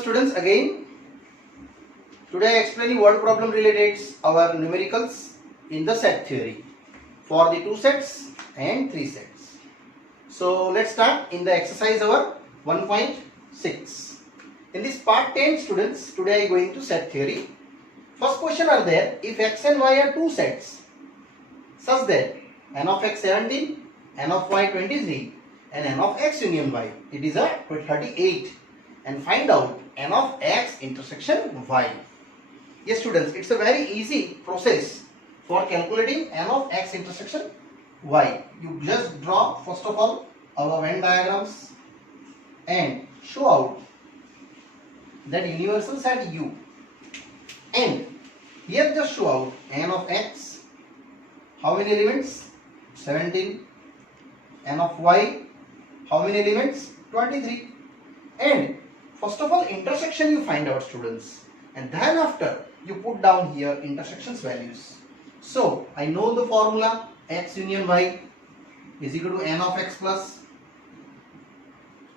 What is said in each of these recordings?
students, again today I explain you word problem related our numericals in the set theory for the 2 sets and 3 sets. So let's start in the exercise our 1.6. In this part 10 students, today I am going to set theory. First question are there, if x and y are 2 sets such that n of x 17, n of y 23 and n of x union y, it is a 38, and find out n of x intersection y. Yes students, it's a very easy process for calculating n of x intersection y. You just draw first of all our Venn diagrams and show out that universal set u, and here just show out n of x, how many elements? 17. n of y, how many elements? 23. And first of all intersection you find out students, and then after you put down here intersections values. So I know the formula, x union y is equal to n of x plus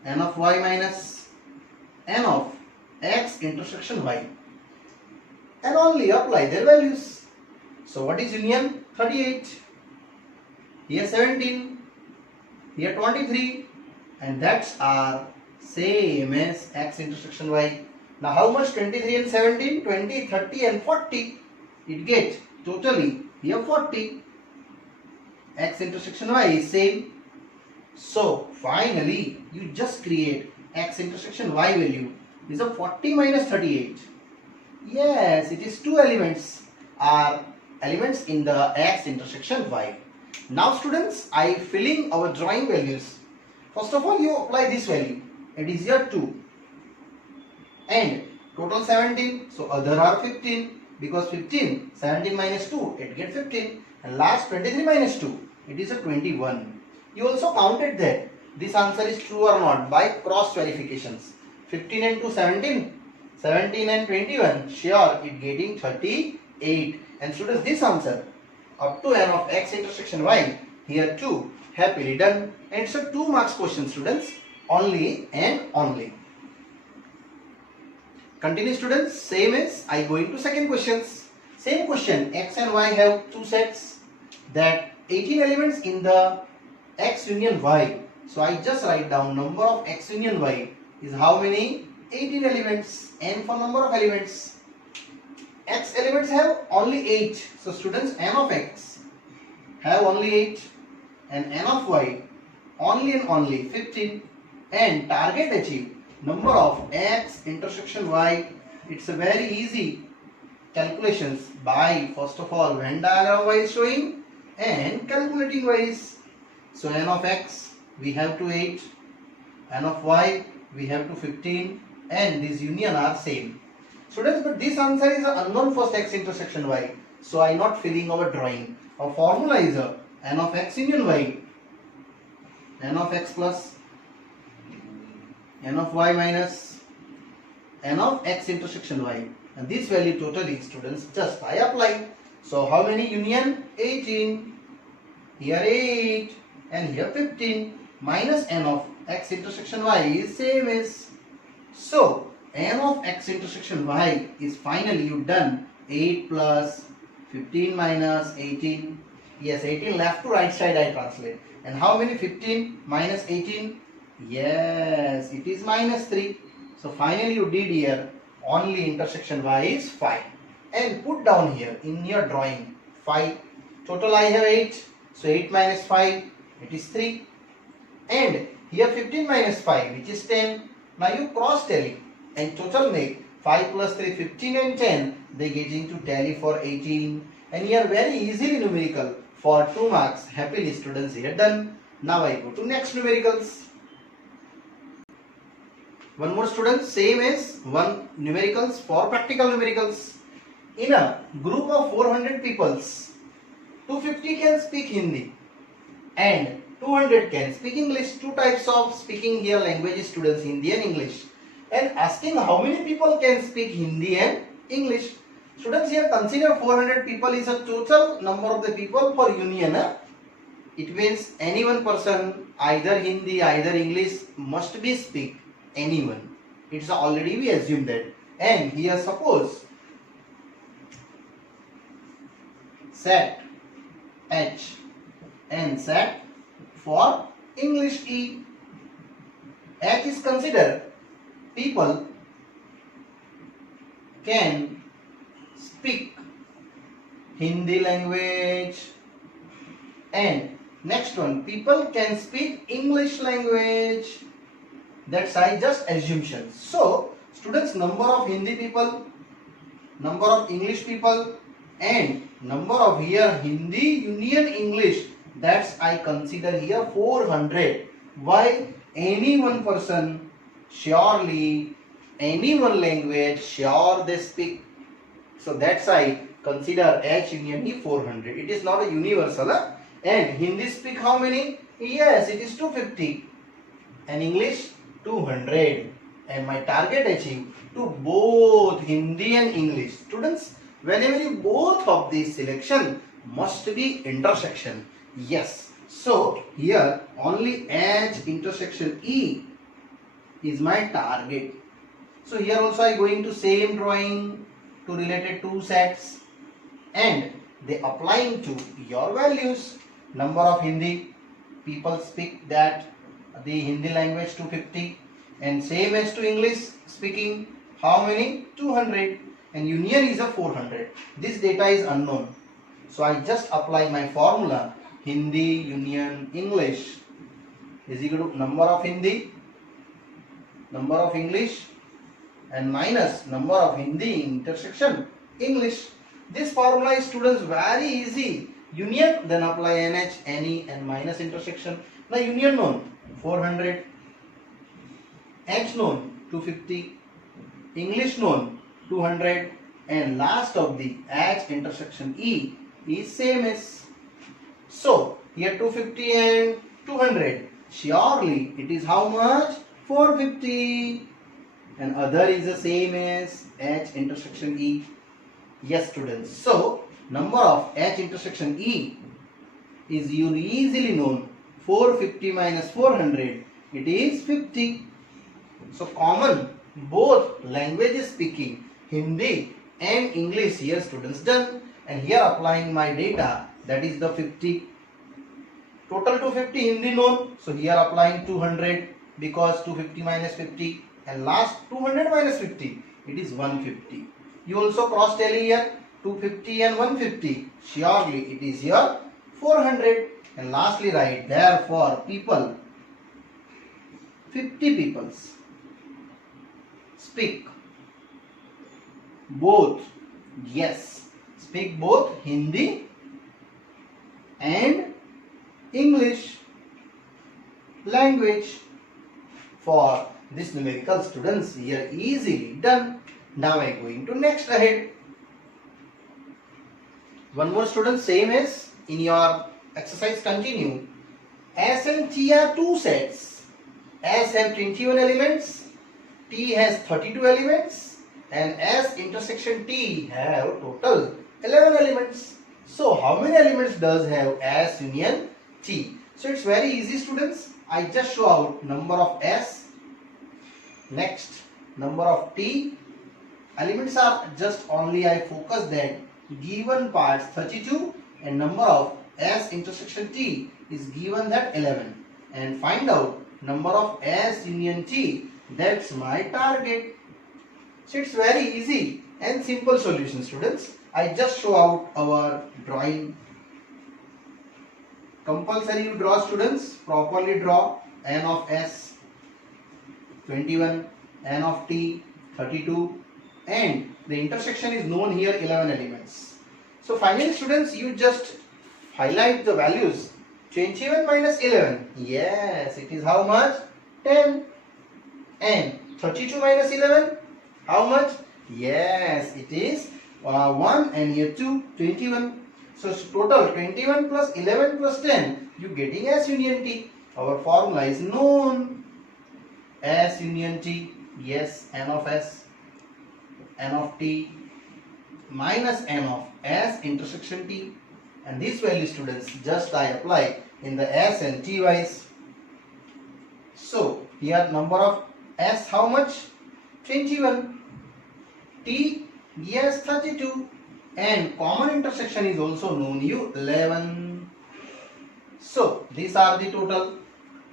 n of y minus n of x intersection y, and only apply their values. So what is union? 38, here 17, here 23, and that's our same as x intersection y. Now how much? 23 and 17, 20, 30 and 40. It gets totally here 40. X intersection y is same. So finally you just create x intersection y value is a 40 minus 38. Yes, it is 2 elements are elements in the x intersection y. Now students, I filling our drawing values. First of all you apply this value, it is here 2 and total 17, so other are 15, because 15, 17 minus 2, it gets 15, and last 23 minus 2, it is a 21. You also counted that this answer is true or not by cross verifications. 15 and 2, 17, 17 and 21, sure it getting 38. And students, this answer up to n of x intersection y, here 2, happily done. And it's a 2 marks question students, only and only. Continue students, same as I go into second questions. Same question, x and y have 2 sets, that 18 elements in the x union y. So I just write down number of x union y is how many? 18 elements. And for number of elements, x elements have only 8. So students, n of x have only 8 and n of y only and only 15. And target achieved, number of x intersection y, it's a very easy calculations by first of all Venn diagram wise showing and calculating wise. So n of x we have to 8, n of y we have to 15, and this union are same. Students, but this answer is an unknown first x intersection y, so I not filling our drawing. Our formula is a n of x union y, n of x plus n of y minus n of x intersection y, and this value totally students just I apply. So how many union? 18, here 8 and here 15, minus n of x intersection y is same as. So n of x intersection y is finally you done 8 plus 15 minus 18. Yes, 18 left to right side I translate. And how many? 15 minus 18? Yes, it is minus 3. So finally you did here only intersection y is 5. And put down here in your drawing 5. Total I have 8. So 8 minus 5, it is 3. And here 15 minus 5, which is 10. Now you cross tally and total make 5 plus 3, 15 and 10. They get into tally for 18. And here very easily numerical for 2 marks. Happily students here done. Now I go to next numericals. One more students, same as one numericals for practical numericals. In a group of 400 peoples, 250 can speak Hindi and 200 can speak English. 2 types of speaking here languages students, Hindi and English. And asking how many people can speak Hindi and English. Students, here consider 400 people is a total number of the people for union. It means any one person, either Hindi, either English, must be speak anyone. It's already we assume that. And here suppose set H and set for English E. H is considered people can speak Hindi language, and next one, people can speak English language. That's I just assumption. So students, number of Hindi people, number of English people, and number of here Hindi Union English, that's I consider here 400. Why? Any one person, surely any one language, sure they speak. So that's I consider H Union E 400. It is not a universal. And Hindi speak how many? Yes, it is 250. And English 200. And my target achieved to both Hindi and English. Students, whenever you both of these selection must be intersection. Yes. So here only H intersection E is my target. So here also I going to same drawing to related two sets, and they applying to your values. Number of Hindi people speak that the Hindi language 250, and same as to English speaking how many? 200, and union is a 400. This data is unknown, so I just apply my formula. Hindi union English is equal to number of Hindi, number of English, and minus number of Hindi intersection English. This formula is, students, very easy. Union, then apply NH, NE, and minus intersection. Now union known 400, H known 250, English known 200, and last of the H intersection E is same as. So here 250 and 200. Surely it is how much? 450. And other is the same as H intersection E. Yes, students. So number of H intersection E is easily known. 450 minus 400, it is 50. So common both languages speaking Hindi and English here, students, done. And here applying my data, that is the 50. Total 250 Hindi known. So here applying 200 because 250 minus 50, and last 200 minus 50, it is 150. You also cross tally here 250 and 150. Surely it is here 400. And lastly write, therefore people, 50 peoples speak both, yes, speak both Hindi and English language. For this numerical, students, here easily done. Now I am going to next ahead. One more, students, same as in your exercise continue. S and T are two sets. S have 21 elements, T has 32 elements, and S intersection T have total 11 elements. So how many elements does have S union T? So it's very easy, students. I just show out number of S, next number of T. Elements are just only I focus that given parts 32, and number of S intersection T is given that 11, and find out number of S union T. That's my target. So it's very easy and simple solution, students. I just show out our drawing. Compulsory you draw, students, properly draw. N of S 21, N of T 32, and the intersection is known here 11 elements. So finally, students, you just highlight the values. 21 minus 11, yes, it is how much? 10. And 32 minus 11, how much? Yes, it is 1, and here 2, 21. So total 21 plus 11 plus 10, you getting S union T. Our formula is known. S union T, yes, N of S, N of T minus N of S intersection T. And this value, students, just I apply in the S and T wise. So here number of S how much? 21. T, yes, 32. And common intersection is also known you 11. So these are the total.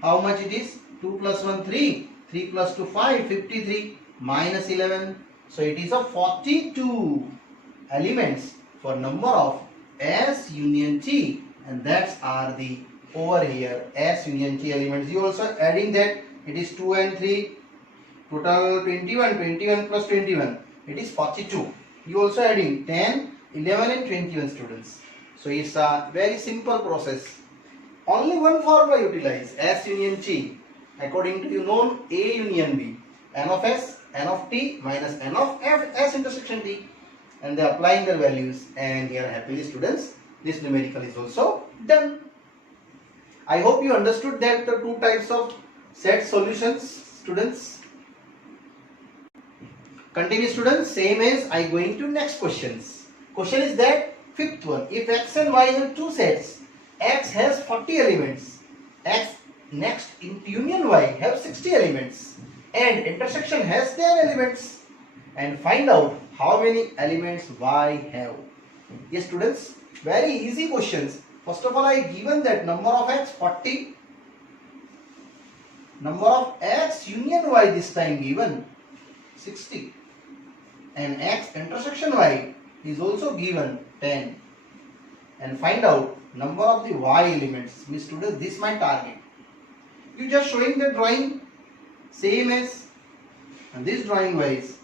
How much it is? 2 plus 1 3. 3 plus 2 5. 53 minus 11. So it is a 42 elements for number of S union T, and that's are the over here S union T elements. You also adding that it is 2 and 3, total 21. 21 plus 21, it is 42. You also adding 10, 11 and 21 students. So it's a very simple process. Only one formula utilize, S union T, according to you known A union B, N of S, N of T minus N of F, S intersection T, and they are applying their values, and here happily students, this numerical is also done. I hope you understood that the two types of set solutions, students. Continue students, same as I going to next questions. Question is that fifth one, if X and Y have two sets, X has 40 elements, X next in union Y have 60 elements, and intersection has 10 elements, and find out how many elements Y have. Yes students, very easy questions. First of all, I given that number of X 40, number of X union Y this time given 60, and X intersection Y is also given 10, and find out number of the Y elements. Means students, this is my target. You just showing the drawing same as, and this drawing wise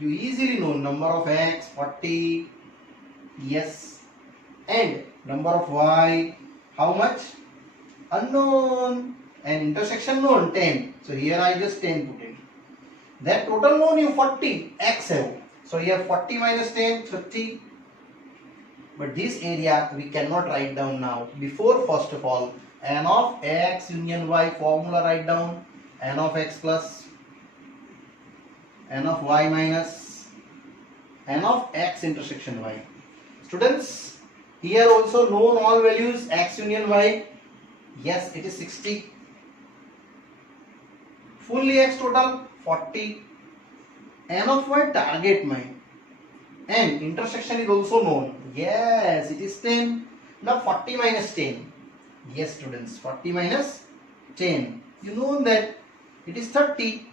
you easily know number of X 40, yes, and number of Y how much unknown, and intersection known 10. So here I just 10 put in. That total known you 40 X have. So here 40 minus 10 30. But this area we cannot write down now. Before, first of all, N of X union Y formula write down. N of X plus N of Y minus N of X intersection Y. Students, here also known all values X union Y. Yes, it is 60. Fully X total 40. N of Y target mine. And intersection is also known. Yes, it is 10. Now 40 minus 10. Yes students, 40 minus 10. You know that it is 30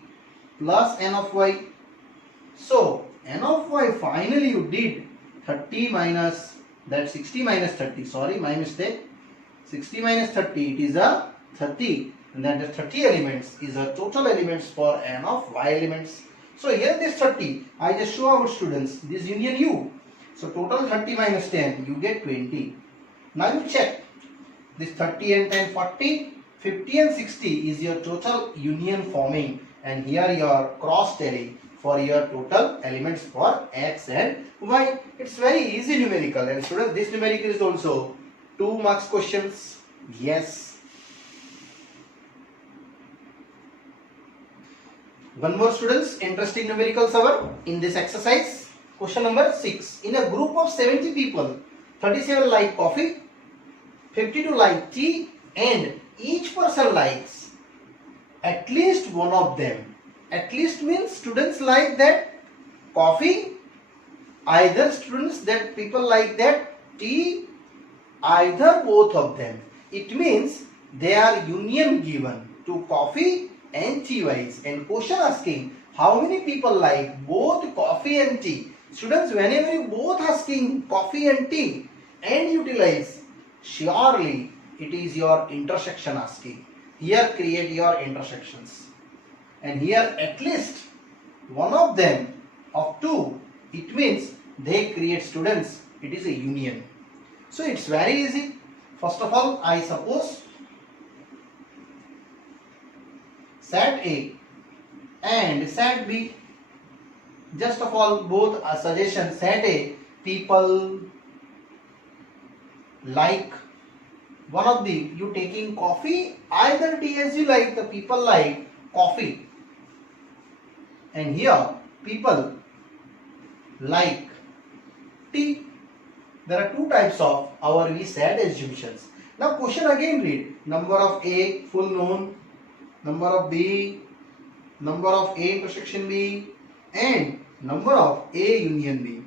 plus N of Y. So N of Y finally you did 30 minus that 60 minus 30. Sorry, my mistake. 60 minus 30, it is a 30. And then the 30 elements is a total elements for N of Y elements. So here this 30, I just show our students this union U. So total 30 minus 10, you get 20. Now you check this 30 and 10, 40, 50 and 60 is your total union forming, and here your cross tally for your total elements for X and Y. It's very easy numerical, and students, this numerical is also 2 marks questions. Yes. One more students, interesting numericals are in this exercise. Question number 6. In a group of 70 people, 37 like coffee, 52 like tea, and each person likes at least one of them. At least means students like that coffee, either students that people like that tea, either both of them. It means they are union given to coffee and tea wise, and question asking how many people like both coffee and tea. Students, whenever you both asking coffee and tea and utilize, surely it is your intersection asking. Here create your intersections, and here at least one of them of two, it means they create students, it is a union. So it's very easy. First of all, I suppose set A and set B. Just of all, both are suggestions. Set A, people like one of the, you taking coffee, either tea as you like, the people like coffee. And here, people like tea. There are two types of our we said assumptions. Now question again read, number of A full known, number of B, number of A intersection B, and number of A union B.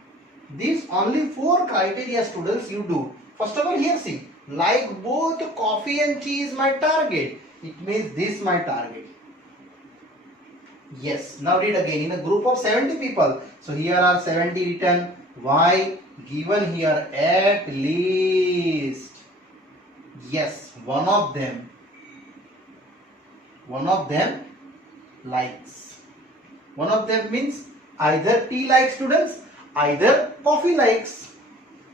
These only 4 criteria, students, you do. First of all, here see, like both coffee and tea is my target. It means this my target. Yes, now read again. In a group of 70 people, so here are 70 written. Why? Given here at least. Yes, one of them likes. One of them means either tea likes, students, either coffee likes.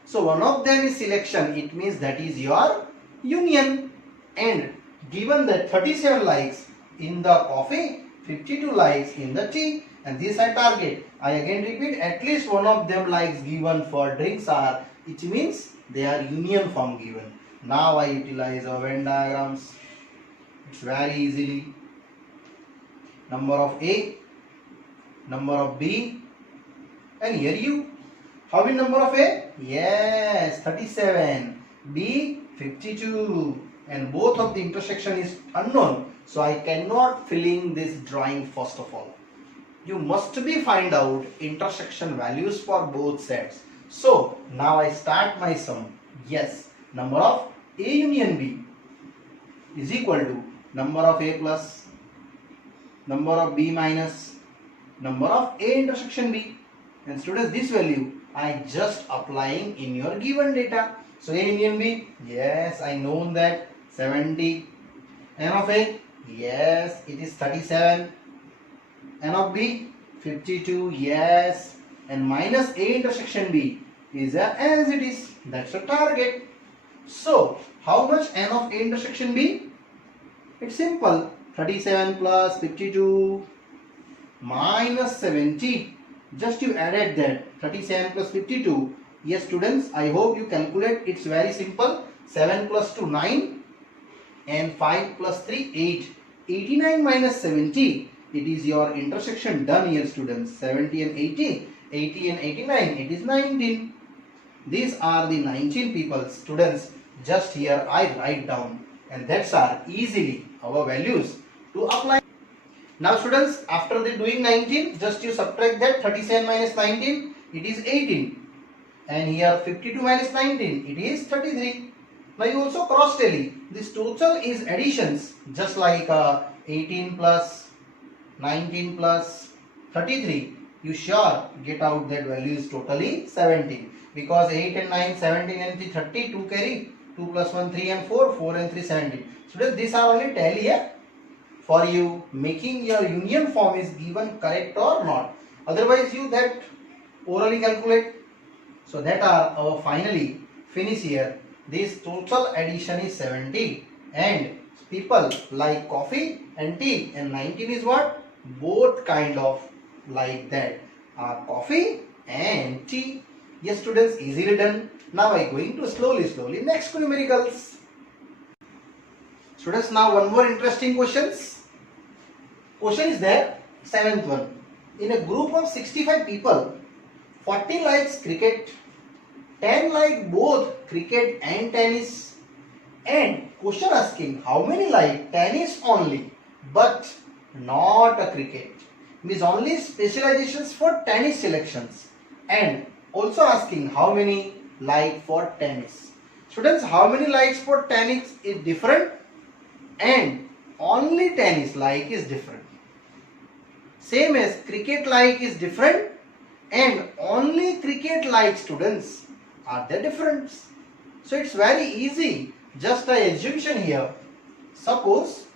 So one of them is selection. It means that is your union. And given that 37 likes in the coffee, 52 likes in the tea, and this I target. I again repeat, at least one of them likes given for drinks are, it means they are union form given. Now I utilize our Venn diagrams. It's very easily. Number of A, number of B, and here you. How many number of A? Yes, 37. B, 52. And both of the intersection is unknown. So I cannot fill in this drawing first of all. You must be find out intersection values for both sets. So now I start my sum. Yes, number of A union B is equal to number of A plus, number of B minus, number of A intersection B. And students, this value I just applying in your given data. So A union B, yes, I know that 70. N of A, yes, it is 37. N of B, 52, yes. And minus A intersection B is as it is. That's the target. So how much N of A intersection B? It's simple. 37 plus 52 minus 70. Just you added that 37 plus 52. Yes, students, I hope you calculate. It's very simple. 7 plus 2, 9. And 5 plus 3, 8. 89 minus 70. It is your intersection done here, students. 70 and 80. 80 and 89. It is 19. These are the 19 people. Students, just here I write down. And that's our easily our values to apply. Now students, after the doing 19, just you subtract that 37 minus 19, it is 18. And here 52 minus 19, it is 33. Now you also cross tally. This total is additions, just like 18 plus 19 plus 33. You sure get out that value is totally 17. Because 8 and 9, 17 and 3, 30, 2 carry. 2 plus 1, 3 and 4, 4 and 3, 17. Students, these are only tally here for you making your union form is given correct or not. Otherwise you that orally calculate. So that are our finally finish here. This total addition is 70 and people like coffee and tea, and 19 is what? Both kind of like that are coffee and tea. Yes students, easily done. Now I going to slowly next numericals. Students, now one more interesting questions. Question is there, 7th one. In a group of 65 people, 40 likes cricket, 10 like both cricket and tennis, and question asking how many like tennis only but not a cricket, means only specializations for tennis selections, and also asking how many like for tennis. Students, how many likes for tennis is different and only tennis like is different. Same as cricket like is different and only cricket like, students, are the difference. So it's very easy. Just a assumption here. Suppose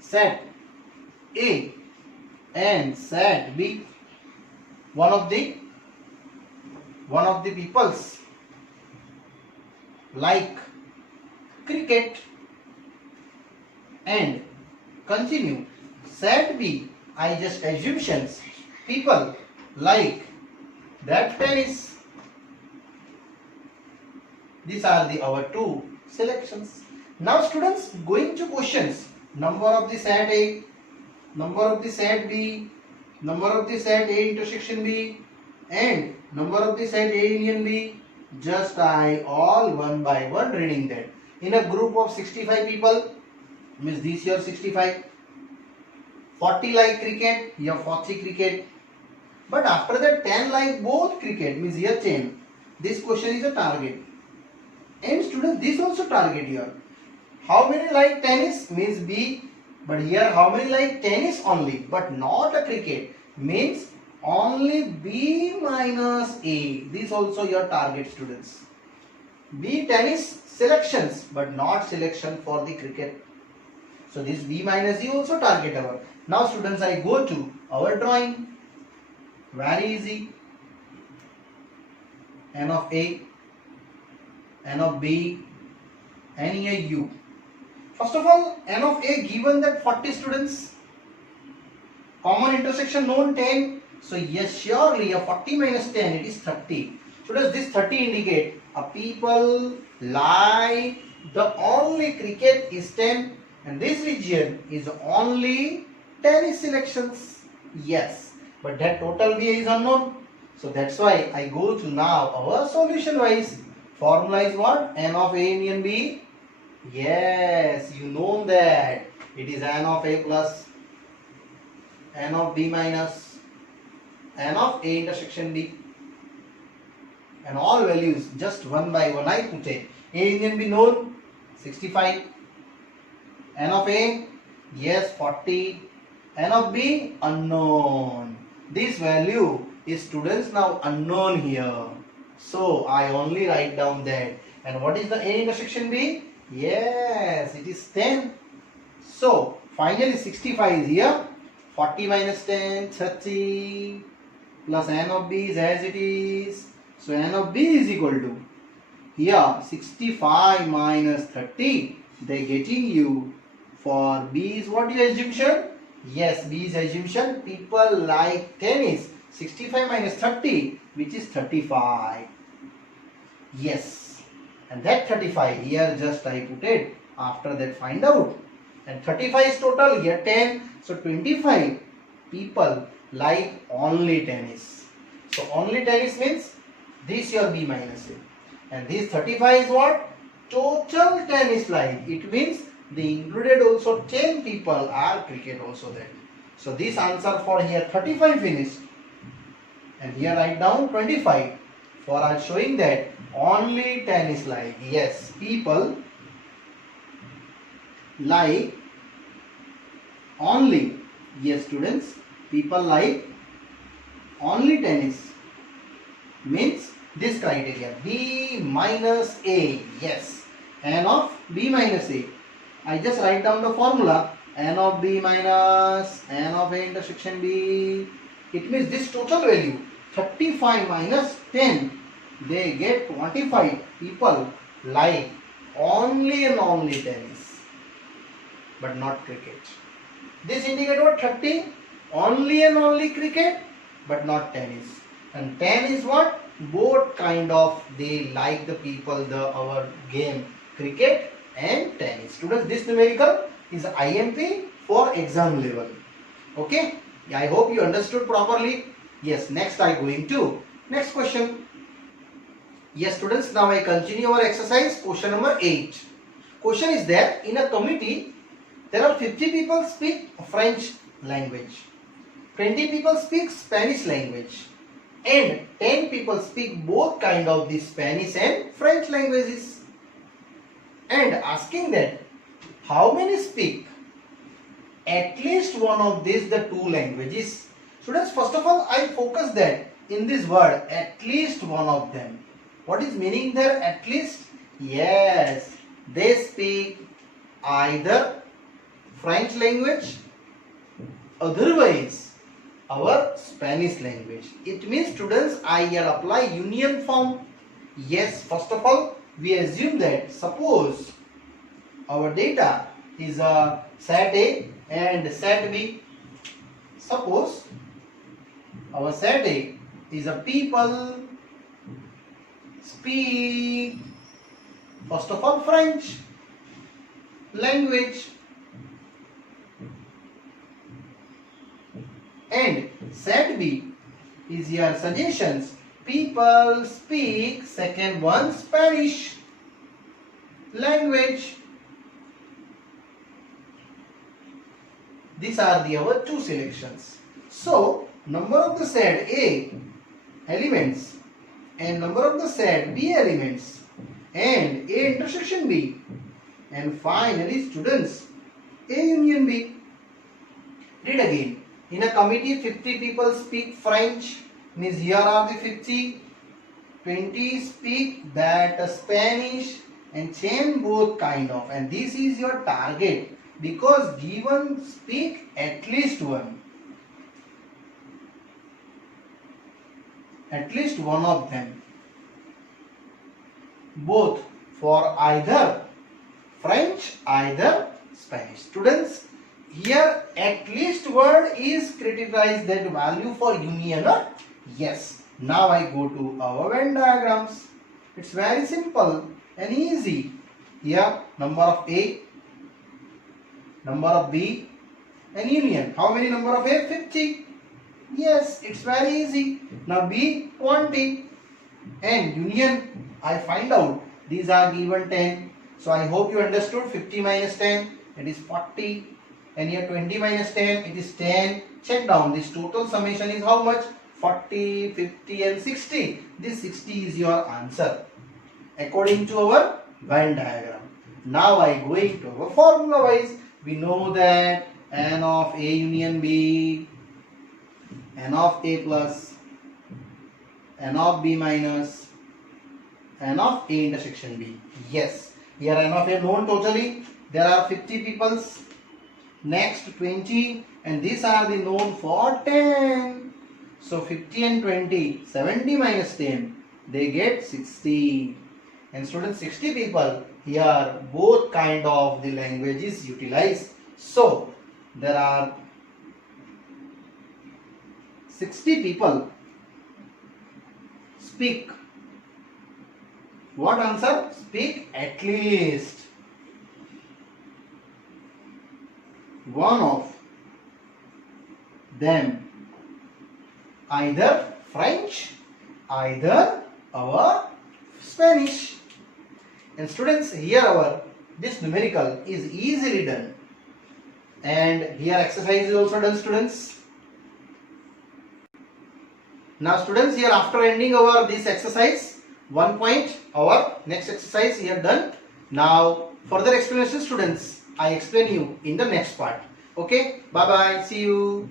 set A and set B, one of the peoples like cricket, and continue set B, I just assumptions people like that tennis. These are our two selections. Now students, going to questions. Number of the set A, number of the set B, number of the set A intersection B, and number of the set A union B. Just I all one by one reading that. In a group of 65 people, means this here 65, 40 like cricket, here 40 cricket. But after that 10 like both cricket, means here 10. This question is a target. And students, this also target here. How many like tennis, means B. But here how many like tennis only, but not a cricket, means only B minus A. This also your target, students. B tennis selections, but not selection for the cricket. So this B minus E also target our. Now students, I go to our drawing. Very easy. N of A, N of B, and here U. First of all, N of A given that 40 students. Common intersection known 10. So yes, surely a 40 minus 10, it is 30. So does this 30 indicate a people like the only cricket is 10 and this region is only tennis selections? Yes, but that total VA is unknown. So that's why I go to now our solution wise. Formula is what? N of A union B. Yes, you know that it is N of A plus N of B minus N of A intersection B. And all values just one by one I put it. A union B known 65. N of A, yes, 40. N of B unknown. This value is students now unknown here. So I only write down that. And what is the A intersection B? Yes, it is 10. So finally 65 is here. 40 minus 10, 30 plus N of B is as it is. So N of B is equal to here 65 minus 30. They getting you for B is what is assumption? Yes, B is assumption. People like tennis. 65 minus 30, which is 35. Yes, and that 35 here just I put it. After that find out. And 35 is total, here 10. So 25 people like only tennis. So only tennis means this your B minus A. And this 35 is what? Total tennis like. It means they included also 10 people are cricket also there. So this answer for here 35 finished. And here write down 25 for showing that only tennis like. Yes, people like only. Yes, students, people like only tennis means this criteria B minus A. Yes, N of B minus A. I just write down the formula N of B minus N of A intersection B. It means this total value 35 minus 10, they get 25 people like only and only tennis but not cricket. This indicates what? 30 only and only cricket but not tennis. And 10 is what? Both kind of they like the people our game cricket and tennis. Students, this numerical is IMP for exam level. Okay, I hope you understood properly. Yes, next I going to next question. Yes, students, now I continue our exercise. Question number 8. Question is there, in a committee there are 50 people speak French language, 20 people speak Spanish language, and 10 people speak both kind of the Spanish and French languages. And asking that how many speak at least one of these the two languages. Students, first of all I focus that in this word at least one of them. What is meaning there at least? Yes, they speak either French language, otherwise our Spanish language. It means students I here apply union form. Yes, first of all we assume that suppose our data is a set A and set B. Suppose our set A is a people speak first of all French language, and set B is your suggestions people speak second one Spanish language. These are our two selections. So number of the set A elements and number of the set B elements and A intersection B, and finally students A union B. Read again. In a committee 50 people speak French, means here are the 50, 20 speak that Spanish and 10 both kind of, and this is your target because given speak at least one. At least one of them, both for either French, either Spanish. Students, here at least word is criticized that value for union or yes. Now I go to our Venn diagrams. It's very simple and easy. Here number of A, number of B and union. How many number of A? 50. Yes, it's very easy. Now B 20 and union I find out. These are given 10. So I hope you understood. 50 minus 10, it is 40. And here 20 minus 10, it is 10. Check down. This total summation is how much? 40, 50 and 60. This 60 is your answer according to our Venn diagram. Now I go into our formula wise. We know that n of A union B, n of A plus, n of B minus, n of A intersection B. Yes, here n of A known totally. There are 50 peoples. Next 20, and these are the known for 10. So 50 and 20, 70 minus 10, they get 60. And students, 60 people, here both kind of the languages utilized. So there are 60 people speak. What answer? Speak at least one of them, either French, either our Spanish. And students, here our this numerical is easily done, and here exercise is also done, students. Now students, here after ending our this exercise 1 point, our next exercise here done. Now further explanation, students, I explain you in the next part. Okay, bye bye, see you.